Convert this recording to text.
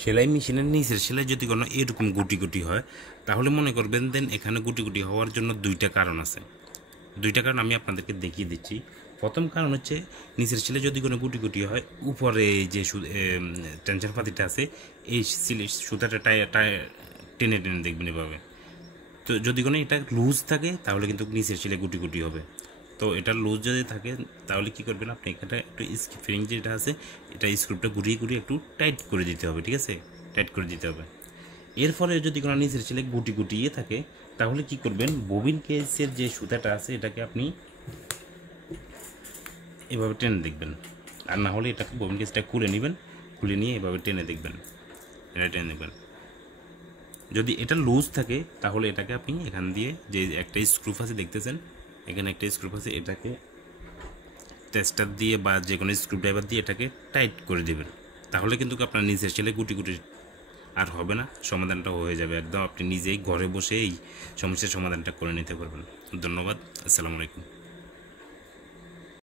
সেলাই মেশিনের নিচের সেলাই যদি কোনো এরকম গুটি গুটি হয়, তাহলে মনে করবেন দেন এখানে গুটি গুটি হওয়ার জন্য দুইটা কারণ আছে। দুইটা কারণ আমি আপনাদেরকে দেখিয়ে দিচ্ছি। প্রথম কারণ হচ্ছে নিচের সেলাই যদি কোনো গুটি গুটি হয়, উপরে যে টেনশন পাতিটা আছে এই সুতাটা টেনে টেনে দেখবেন এভাবে। তো যদি কোনো এটা লুজ থাকে তাহলে কিন্তু নিচের সেলাই গুটি গুটি হবে। তো এটা লুজ যদি থাকে তাহলে কী করবেন, আপনি এখানে একটু ফিটিং যেটা আছে এটা স্ক্রুপটা ঘুরিয়ে ঘুরিয়ে একটু টাইট করে দিতে হবে, ঠিক আছে, টাইট করে দিতে হবে। এর ফলে যদি কোনো নিচের সেলাই গুটি গুটিয়ে থাকে তাহলে কি করবেন, ববিন কেসের যে সুতাটা আছে এটাকে আপনি এভাবে টেনে দেখবেন, আর না হলে এটাকে ববিন কেসটা খুলে নেবেন, খুলে নিয়ে এভাবে টেনে দেখবেন, এটা টেনে দেখবেন। যদি এটা লুজ থাকে তাহলে এটাকে আপনি এখান দিয়ে যে একটা স্ক্রুপ আছে দেখতেছেন, এখানে একটা স্ক্রুপ আছে, এটাকে টেস্টার দিয়ে বা যে কোনো স্ক্রু ড্রাইভার দিয়ে এটাকে টাইট করে দেবেন। তাহলে কিন্তু আপনার নিচের সেলাই গুটি গুটি আর হবে না, সমাধানটা হয়ে যাবে একদম। আপনি নিজেই ঘরে বসে এই সমস্যার সমাধানটা করে নিতে পারবেন। ধন্যবাদ। আসসালামু আলাইকুম।